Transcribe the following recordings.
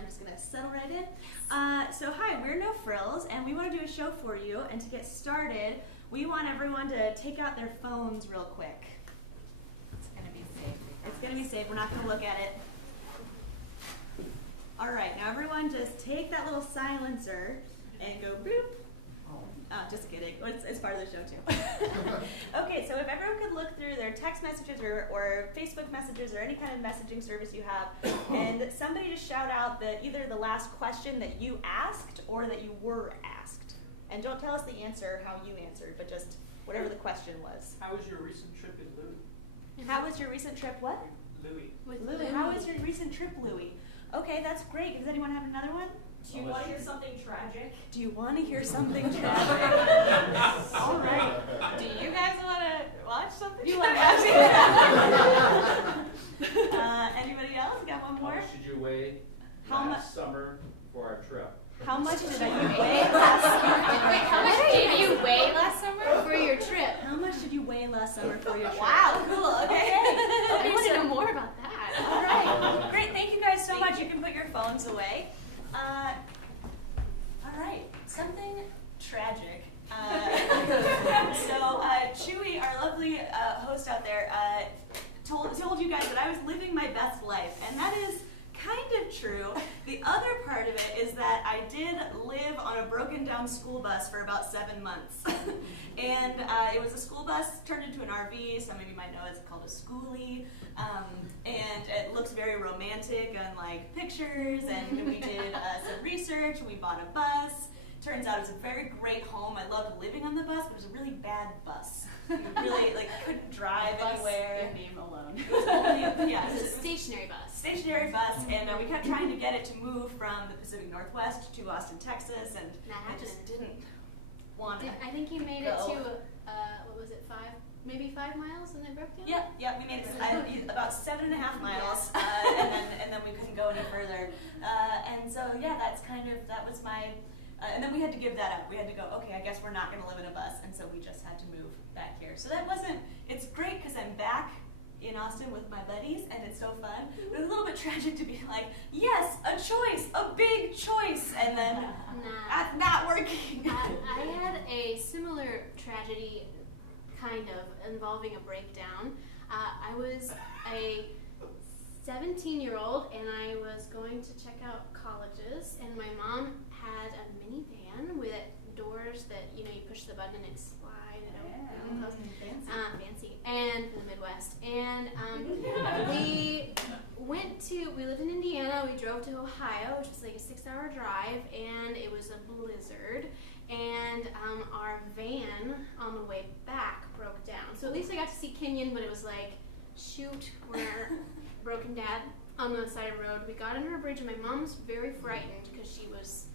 I'm just going to settle right in. So hi, we're No Frills, and we want to do a show for you. And to get started, we want everyone to take out their phones real quick. It's going to be safe. It's going to be safe. We're not going to look at it. All right, now everyone just take that little silencer and go boop. Just kidding. It's part of the show too. Okay, so if everyone could look through their text messages or Facebook messages or any kind of messaging service you have, and somebody just shout out either the last question that you asked or that you were asked. And don't tell us the answer, how you answered, but just whatever the question was. How was your recent trip in Louis? How was your recent trip? What? Louis. With Louis. How was your recent trip, Louis? Okay, that's great. Does anyone have another one? Do you want to hear something tragic? Do you want to hear something tragic? All right. Do you guys want to watch something? You want to watch it? Anybody else? Got one How more? much did you weigh last summer for our trip? How much did you weigh last summer? Wait, how much did you weigh last summer for your trip? How much did you weigh last summer for your trip? Wow, cool. Okay. I Okay, want to so- know more about that. All right. Great. Thank you guys so much. You can put your phones away. All right. Something tragic. So Chewy, our lovely host out there, told you guys that I was living my best life, and that is kind of true. The other part of it is that I did live on a broken down school bus for about 7 months. And it was a school bus turned into an RV. Some of you might know it's called a schoolie. And it looks very romantic on like pictures, and we did some research, and we bought a bus. Turns out it was a very great home. I loved living on the bus, but it was a really bad bus. Really couldn't drive anywhere. Your name alone. It was only, yeah, It was a stationary bus. stationary bus, and we kept trying to get it to move from the Pacific Northwest to Austin, Texas, and Not I just happening. didn't want to. I think you made it to, what was it, maybe 5 miles, and they broke down? Yep, we made it about 7.5 miles, and then we couldn't go any further. And so yeah, that was my. And then we had to give that up. We had to go, okay, I guess we're not going to live in a bus, and so we just had to move back here. So it's great because I'm back in Austin with my buddies, and it's so fun. But it's a little bit tragic to be like, yes, a choice, a big choice, and then not working. I had a similar tragedy, kind of, involving a breakdown. I was a 17-year-old, and I was going to check out colleges, and my mom had a minivan with doors that, you push the button and it slides and it opens. Fancy. And for the Midwest. And we lived in Indiana, we drove to Ohio, which was like a 6-hour drive, and it was a blizzard. And our van on the way back broke down. So at least I got to see Kenyon, but it was like, shoot, we're broken dad on the side of the road. We got under a bridge, and my mom was very frightened because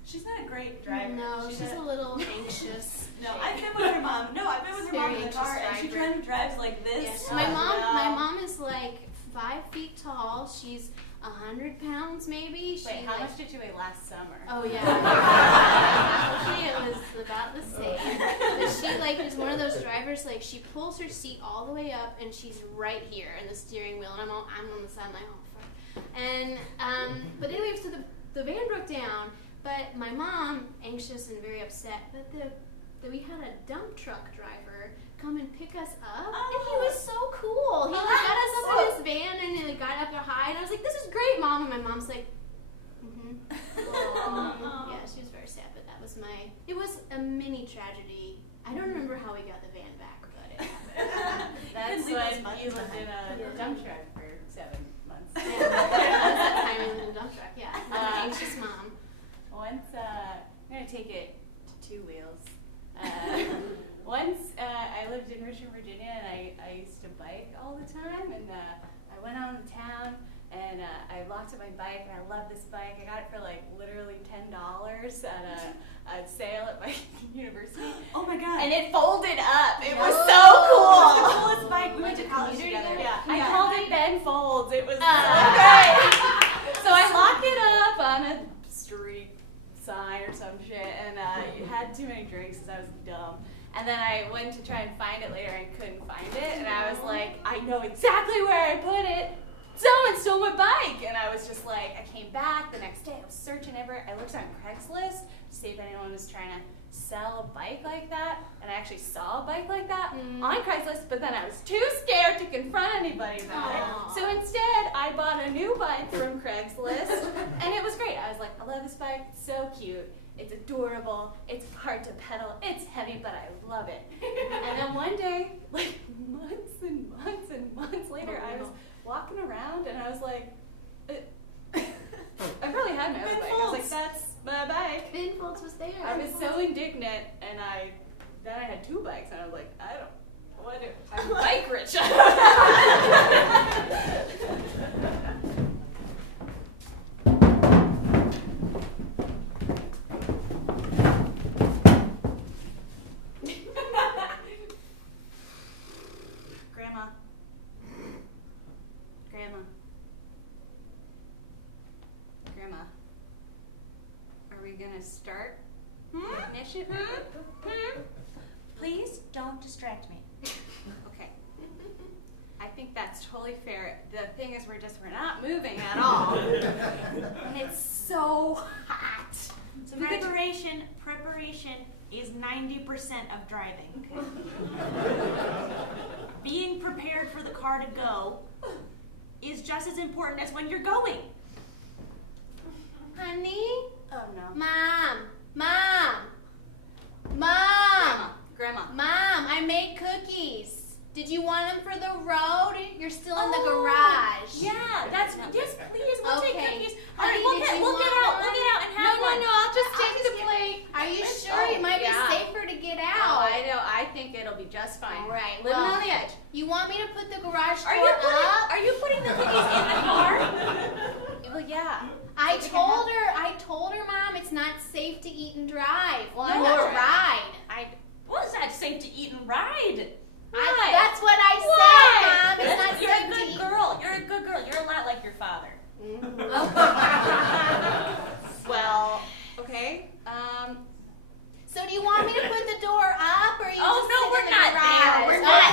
She's not a great driver. No, she's a little anxious. No, I've been with her mom. No, I've been with her mom in the car, and she kind of drives like this. Yes. My mom is like 5 feet tall. She's 100 pounds maybe. Wait, how much did you weigh last summer? Oh yeah. Okay, it was about the same. But she is one of those drivers, she pulls her seat all the way up, and she's right here in the steering wheel, and I'm on the side, like, oh fuck. And but anyway, so the van broke down, but my mom, anxious and very upset, but we had a dump truck driver come and pick us up, and he was so cool. He got us up in his van, and he got up high, and I was like, "This is great, Mom." And my mom's like, yeah, she was very sad, but it was a mini tragedy. I don't remember how we got the van back, but it happened. That's when you lived in a dump truck for 7 months. Yeah, that time we lived in a dump truck, yeah. An anxious mom. Once, I'm going to take it to 2 wheels. Once I lived in Richmond, Virginia, and I used to bike all the time, and I went out in town, and I locked up my bike, and I love this bike. I got it for literally $10 at a sale at my university. Oh my god. And it folded up. It was so It cool. was the coolest bike. We went to college together. Yeah. I called it Ben Folds. It was so great. So I locked it up on a street sign or some shit, and you had too many drinks because I was dumb. And then I went to try and find it later and couldn't find it, and I was like, I know exactly where I put it. someone stole my bike. And I was just like, I came back the next day. I was searching everywhere. I looked on Craigslist to see if anyone was trying to sell a bike like that. And I actually saw a bike like that on Craigslist, but then I was too scared to confront anybody about it. So instead, I bought a new bike from Craigslist, and it was great. I was like, I love this bike. It's so cute. It's adorable. It's hard to pedal. It's heavy, but I love it. And then one day, like months and months and months later, I was walking around and I was like, I probably had my other bike. I was like, that's my bike. Ben Folds was there. I was so indignant, and then I had two bikes, and I was like, I don't, what do, I'm bike rich. Grandma, are we gonna start ignition? Please don't distract me. Okay. I think that's totally fair. The thing is, we're not moving at all. And it's so hot. So preparation is 90% of driving. Being prepared for the car to go is just as important as when you're going. Honey? Oh no. Mom! Grandma. Mom, I made cookies. Did you want them for the road? You're still in the garage. Yeah, yes, please, we'll take cookies. All right, Honey, we'll get out and have one. No, I'll just take the plate. Are you sure? It might be safer to get out. Oh, I know. I think it'll be just fine. All right. Living on the edge. You want me to put the garage door up? Are you putting the cookies in the car? Well, yeah. I told her, Mom, it's not safe to eat and drive. Well, or ride. Well, it's not safe to eat and ride. That's what I said, Mom. It's not You're safe a to good eat. girl. You're a good girl. You're a lot like your father. Well, okay. So do you want me to put the door up, or you Oh, just no, sit we're in the not garage? there. We're not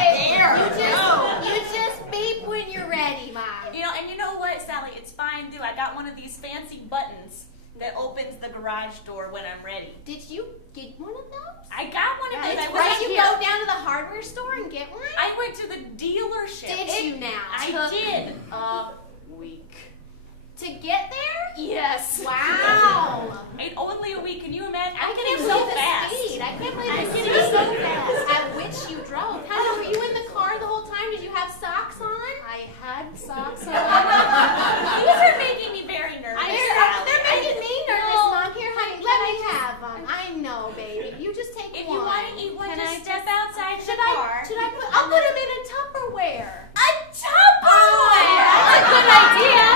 there. You just beep when you're ready, Mom. And you know what, Sally? It's fine, too. I got one of these fancy buttons that opens the garage door when I'm ready. Did you get one of those? I got one of those. You go down to the hardware store and get one? I went to the dealership. Did you now? I did. A week. To get there? Yes. Wow. Only a week. Can you imagine? I I'm can't getting believe so the fast. speed. I can't believe I'm the getting speed so fast. at which you drove. How were you in the car the whole time? Did you have socks on? I had socks on. These are making me very nervous. They're making me nervous, No. Mom. Here, honey, let me have them. I know, baby. You just take If one. you want to eat one, Can just I step outside the Should car. I'll put them in a Tupperware. A Tupperware! That's a good idea.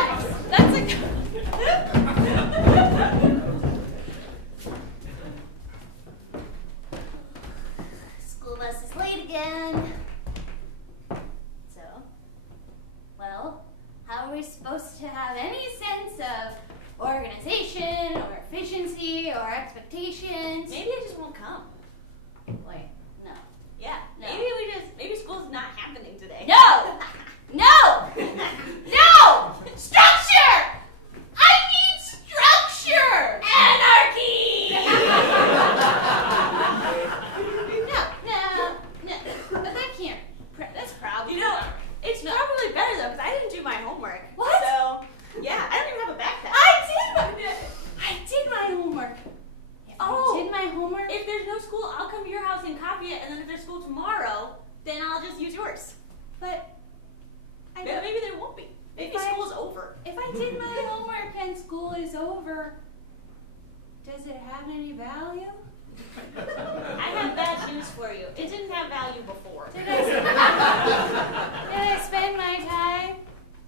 That's a good School bus is late again. So, well, how are we supposed to have any sense of organization or efficiency or expectations? Maybe I just won't come. Wait, no. Yeah. No. Maybe school's not happening today. No! No! No! Structure! I need structure! Anarchy! No. But that can't. That's probably. It's probably better though because I didn't do my homework. What? So, yeah, I don't even have a backpack. I did my homework. Oh. I did my homework. If there's no school, I'll come to your house and copy it, and then if there's school tomorrow, then I'll just use yours. But Maybe there won't be. Maybe If I- school's over. if I did my homework and school is over, does it have any value? I have bad news for you. It didn't have value before. Did I spend my time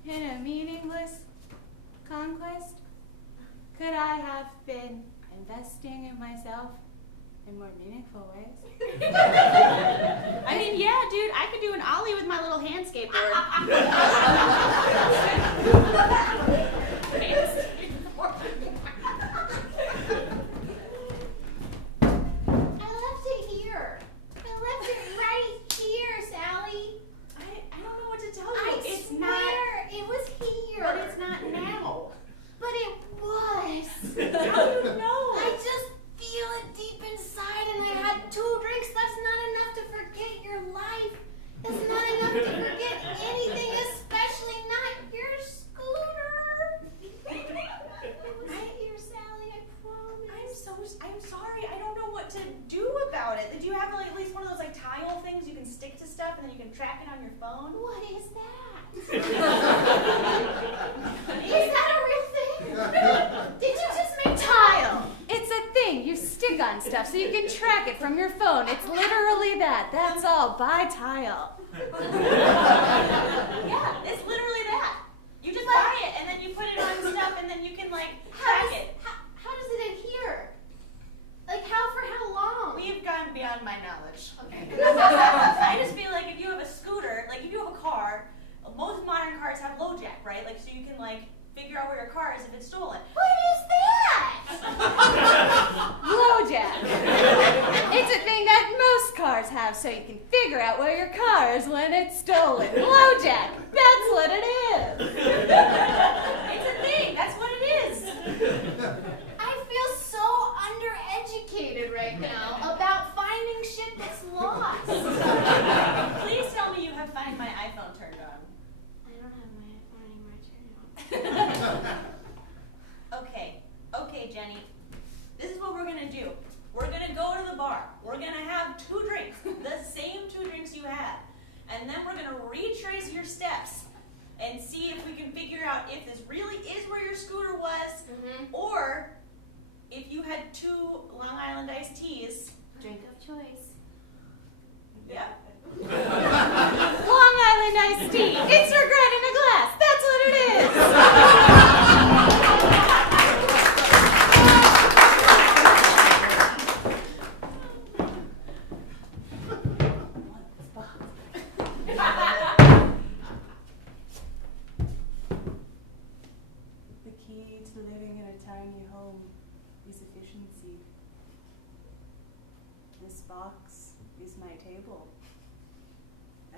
in a meaningless conquest? Could I have been investing in myself in more meaningful ways? I mean, yeah, dude, I could do an ollie with my little hand skateboard. I left it here. I left it right here, Sally. I don't know what to tell you. I It's swear not. it was here. phone. What is that? Is that a real thing? Did you just make Tile. It's a thing you stick on stuff so you can track it from your phone. It's literally that. That's all. Buy Tile. Yeah, it's literally that. You just buy it and then you put it on stuff and then you can like track it. How does it adhere? Like for how long? We've gone beyond my knowledge. Okay. I just feel like if you have a scooter, like if you have a car, most modern cars have low jack, right? Like so you can like figure out where your car is if it's stolen. What is that? Blowjack. It's a thing that most cars have so you can figure out where your car is when it's stolen. Blowjack. That's what it is. It's a thing. That's what it is. I feel so undereducated right now about finding shit that's lost. Please tell me you have Find My iPhone turned on. I don't have my iPhone anymore turned on. Okay, Jenny. This is what we're gonna do. We're gonna go to the bar. We're gonna have 2 drinks, the same 2 drinks you had, and then we're gonna retrace your steps and see if we can figure out if this really is where your scooter was, or if you had 2 Long Island iced teas. Drink of choice. Yeah. Long Island iced tea. It's regret in a glass. That's what it is. The key to living in a tiny home is efficiency. This box is my table,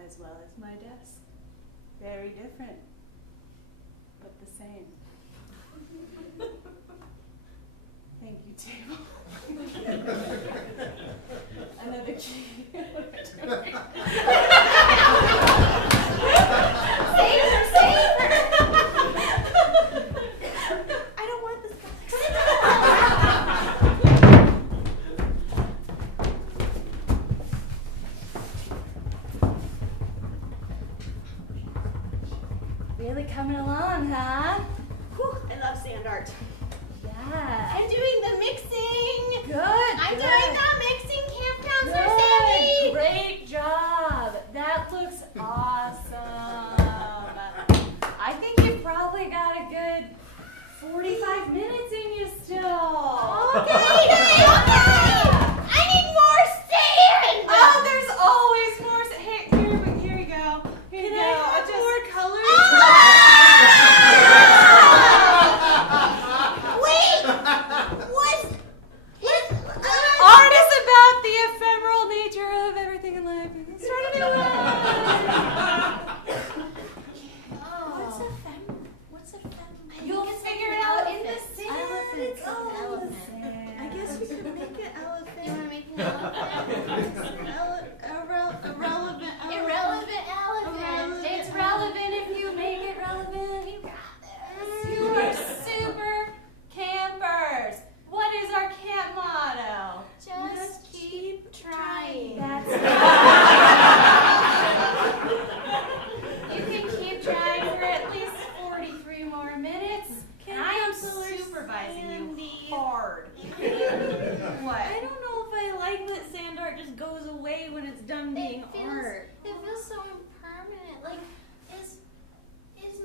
as well as my desk. Very different, but the same. Thank you, table. Another key. Saver! I don't want this box. Really coming along, huh? Whew, I love sand art. Yeah. I'm doing the mixing. Good. I'm good. doing the mixing, Camp Counselor Good. Sandy. Great job. That looks awesome. I think you've probably got a good 45 minutes in you still. Okay. I need more sand. Oh, there's always more. Here you go. Here you go. More colors? Wait. Art is about the ephemeral nature of everything in life. Start a new one. What's a fem? You'll figure it out in the sand. Elephants. Elephant. I guess we could make it elephant. You want to make an elephant? Irrelevant elephant. Irrelevant elephant. It's relevant if you make it relevant. You got this. You are super campers. What is our camp motto? Just keep trying. That's You can keep trying for at least 43 more minutes. And I am supervising you hard. What? I don't know if I like that sand art just goes away when it's done being art. It feels so impermanent. Like, is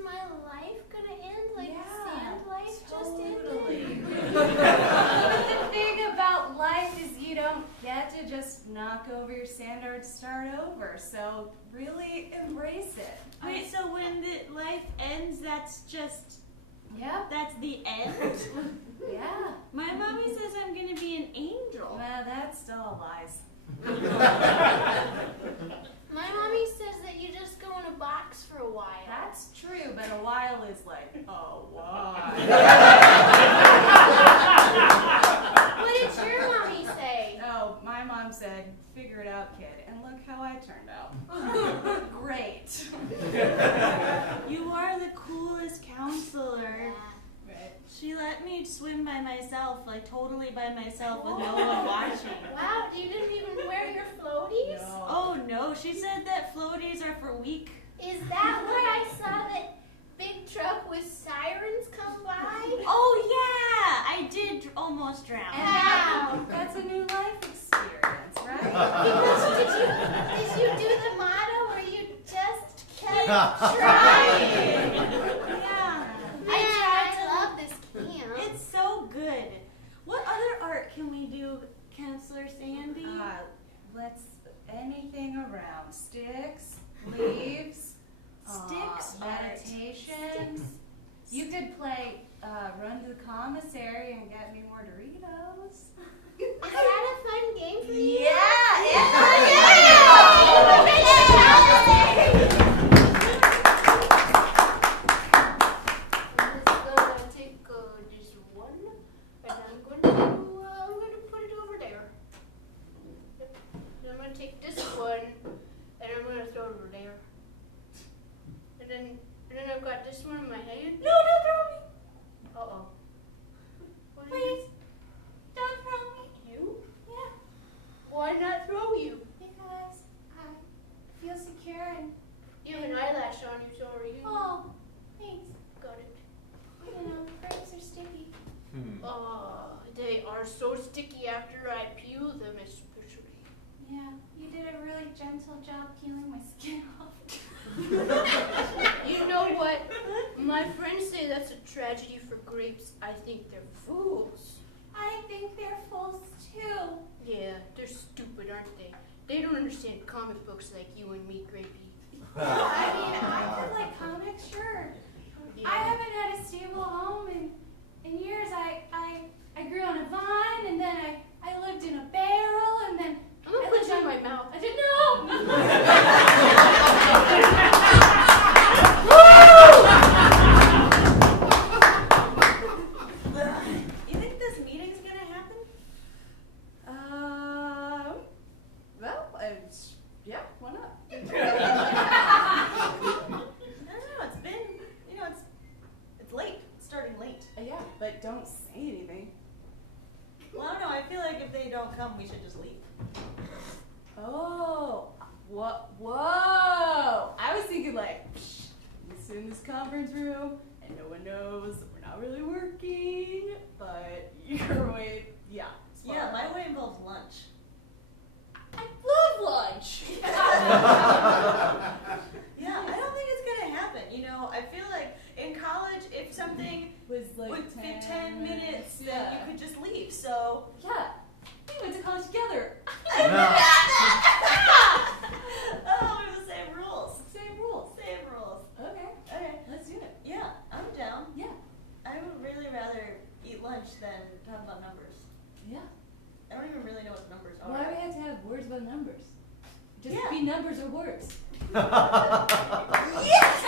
my life gonna end? Like sand life just ended? The thing about life is you don't get to just knock over your sand art, start over. So really embrace it. Wait, so when the life ends, that's just, Yeah. that's the end? Yeah. My mommy says I'm gonna be an angel. Well, that's still lies. My mommy says that you just go in a box for a while. That's true, but a while is like a while. What did your mommy say? Oh, my mom said, figure it out, kid. And look how I turned out. Great. You are the coolest counselor. Right. She let me swim by myself, like totally by myself with no one watching. Wow, you didn't even wear your floaties? No. Oh no, she said that floaties are for weak Is that where I saw that big truck with sirens come by? Oh yeah, I did almost drown. And that's a new life experience, right? Did you do the motto where you just kept trying? Yeah. I love this camp. It's so good. What other art can we do, Counselor Sandy? Let's anything around sticks, leaves, Sticks, meditations. You could play Run to the Commissary and get me more Doritos. Is that a fun game for you? This one, and I'm going to put it over there. Yep. Then I'm going to take this one, and I'm going to throw it over there. And then I've got this one in my hand. No, don't throw me. Uh-oh. What is Please, this? don't throw me. You? Yeah. Why not throw you? Because I feel secure and, You have an eyelash on you, sorry. oh, thanks. Got it. You know, grapes are sticky. They are so sticky after I peel them, especially. Yeah, you did a really gentle job peeling my skin off. You know what? My friends say that's a tragedy for grapes. I think they're fools. I think they're fools too. Yeah, they're stupid, aren't they? They don't understand comic books like you and me, Grapey. I mean, I could like comics, sure. Yeah. I haven't had a stable home in years. I grew on a vine, and then I lived in a barrel, and then I'm gonna put you in my mouth. I didn't know. You think this meeting's gonna happen? Well, yeah, why not? I don't know. It's been, it's late. It's starting late. Yeah, but don't say anything. Well, I don't know. I feel like if they don't come, we should just leave. Oh, whoa! I was thinking like, let's sit in this conference room and no one knows that we're not really working, but your way, yeah. Smart. Yeah, my way involves lunch. I love lunch. Yeah, I don't think it's gonna happen. I feel like in college, if something Was like would fit 10 minutes, then yeah. you could just leave. So. Yeah, we went to college together. Oh, we have the same rules. Same rules. Same rules. Okay, Okay. let's do it. Yeah, I'm down. Yeah, I would really rather eat lunch than talk about numbers. yeah. I don't even really know what numbers are. Why do we have to have words about numbers? Just Yeah. be numbers or words. Yes!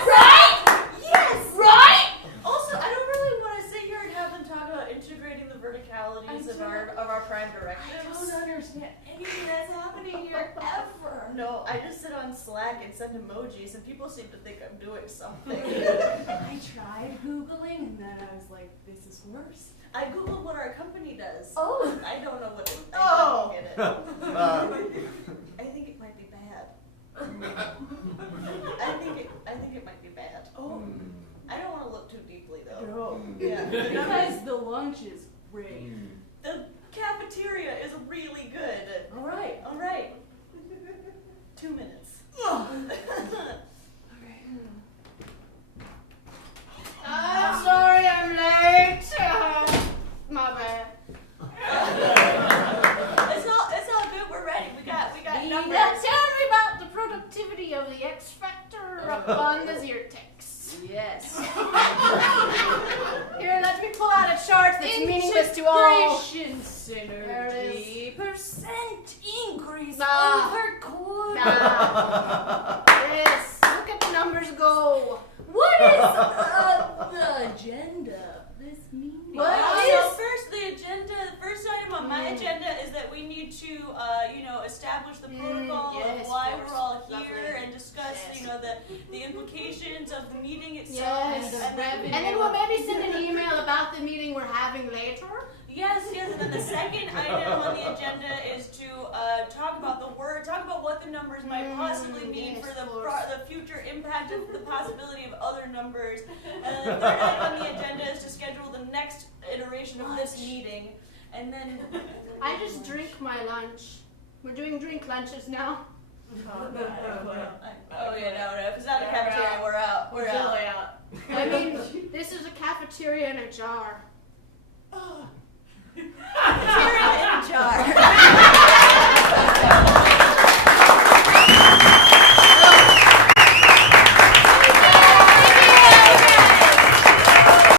Right? Yes! Right? Also, I don't really want to sit here and have them talk about integrating the verticalities of our prime directives. I don't understand Anything that's happening here ever. No, I just sit on Slack and send emojis, and people seem to think I'm doing something. I tried Googling and then I was like, this is worse. I googled what our company does. Oh. I don't know what it is. I Oh. don't get it. I think it might be bad. I think it might be bad. Oh. I don't want to look too deeply though. No. Yeah. Because the lunch is great. The cafeteria is really good. All right. All right. 2 minutes. I'm sorry I'm late. My bad. It's all good. We're ready. We got numbers. Now tell me about the productivity of the X Factor up on the Zyrtex. Yes. Here, let me pull out a chart that's meaningless to all. Integration There it synergy. Percent increase Ah. over quarter. Yes, look at the numbers go. What is the agenda of this meeting? So first, the agenda. The first item on my agenda is that we need to, establish the protocol yes, of why of course. we're all here Lovely. and discuss, Yes. the implications of the meeting itself. Yes, and then, and then we'll maybe send an email about the meeting we're having later. yes. And then the second item on the agenda is to talk about what the numbers might possibly mean yes, for of course. the future impact of the possibility of other numbers. And then the third item on the agenda is to schedule the next iteration of this meeting. And then I just drink my lunch. We're doing drink lunches now. oh yeah, no, if it's not a cafeteria, we're out. We're out. I mean, this is a cafeteria in a jar.